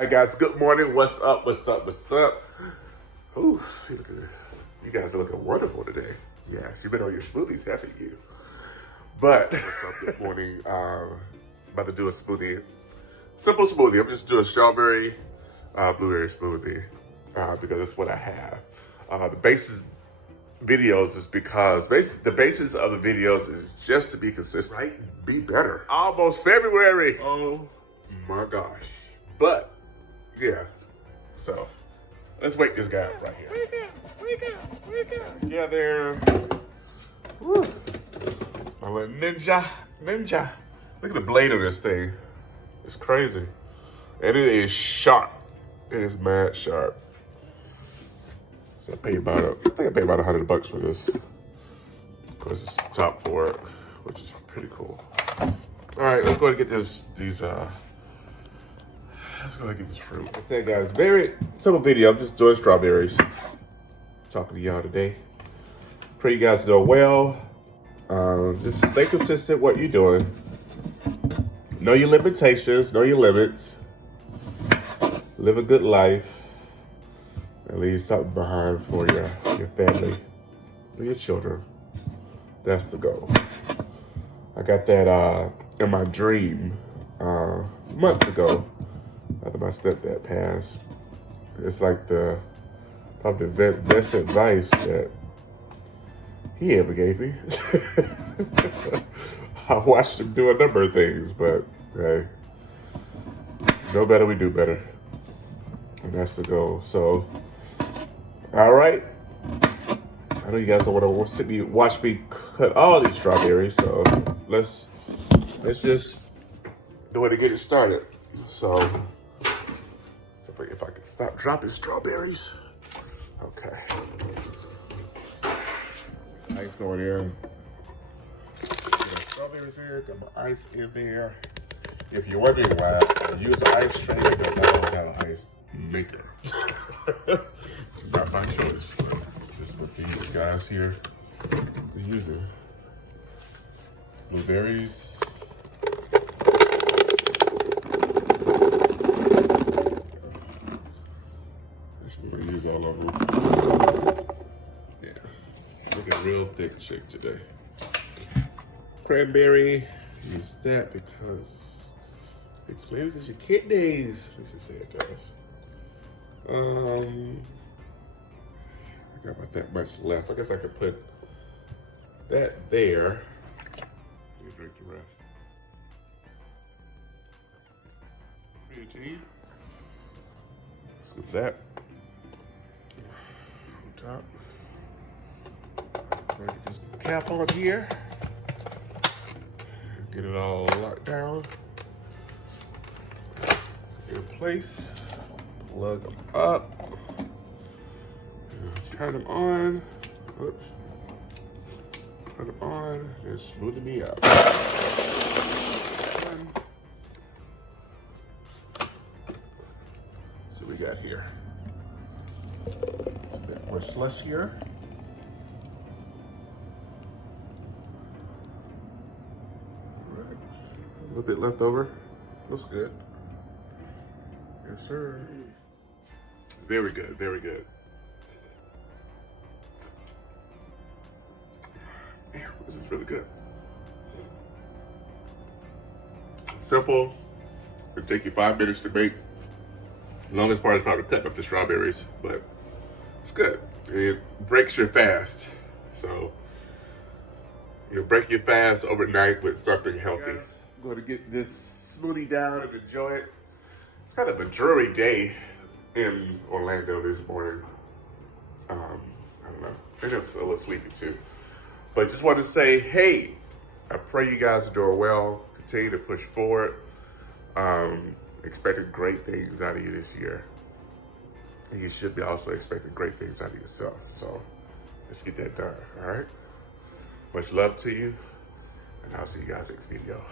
Hi guys, good morning. What's up? What's up? What's up? Ooh, you guys are looking wonderful today. Yeah, you've been on your smoothies, haven't you? But what's up? Good morning. About to do a smoothie, simple smoothie. I'm just doing a strawberry, blueberry smoothie because that's what I have. The basis videos is because the basis of the videos is just to be consistent, right? Be better. Almost February. Oh my gosh. But yeah, so let's wake this guy up right here. Wake up. Yeah, there. Woo. My little ninja. Look at the blade of this thing. It's crazy. And it is sharp. It is mad sharp. So I think I paid about $100 for this. Of course, it's top for it, which is pretty cool. All right, let's go ahead and get let's go ahead and get this fruit. I said, guys, very simple video. I'm just doing strawberries. Talking to y'all today. Pray you guys doing well. Just stay consistent what you're doing. Know your limitations, know your limits. Live a good life. And leave something behind for your family, for your children. That's the goal. I got that in my dream months ago after my stepdad passed. It's like probably the best advice that he ever gave me. I watched him do a number of things, but hey, know better, we do better. And that's the goal. So, all right. I know you guys don't want to sit me, watch me cut all these strawberries, so let's just do it and get it started. So if I can stop dropping strawberries. Okay. Ice going in. Got strawberries here, got my ice in there. If you're wondering why I use an ice tray, because I don't have an ice maker. Not my choice, but just what these guys here are using. Blueberries. I'm gonna use all of them. Yeah, looking real thick and shake today. Cranberry, use that because it cleanses your kidneys. Let's just say it does. I got about that much left. I guess I could put that there. You drink the rest. Creatine. Scoop that on top. Get this cap on here. Get it all locked down. In place. Plug them up. Turn them on. Oops. Turn them on. And smoothie me out. So we got here. It's a bit more slushier. All right. A little bit left over. Looks good. Yes, sir. Very good, very good. Man, this is really good. Simple. It'll take you 5 minutes to make. The longest part is probably cutting up the strawberries, but it's good. It breaks your fast. So you'll break your fast overnight with something healthy. I'm going to get this smoothie down and enjoy it. It's kind of a dreary day in Orlando this morning. I don't know. I think I'm still a little sleepy too. But just wanted to say, hey, I pray you guys are doing well. Continue to push forward. Expecting great things out of you this year. And you should be also expecting great things out of yourself. So let's get that done, all right? Much love to you, and I'll see you guys next video.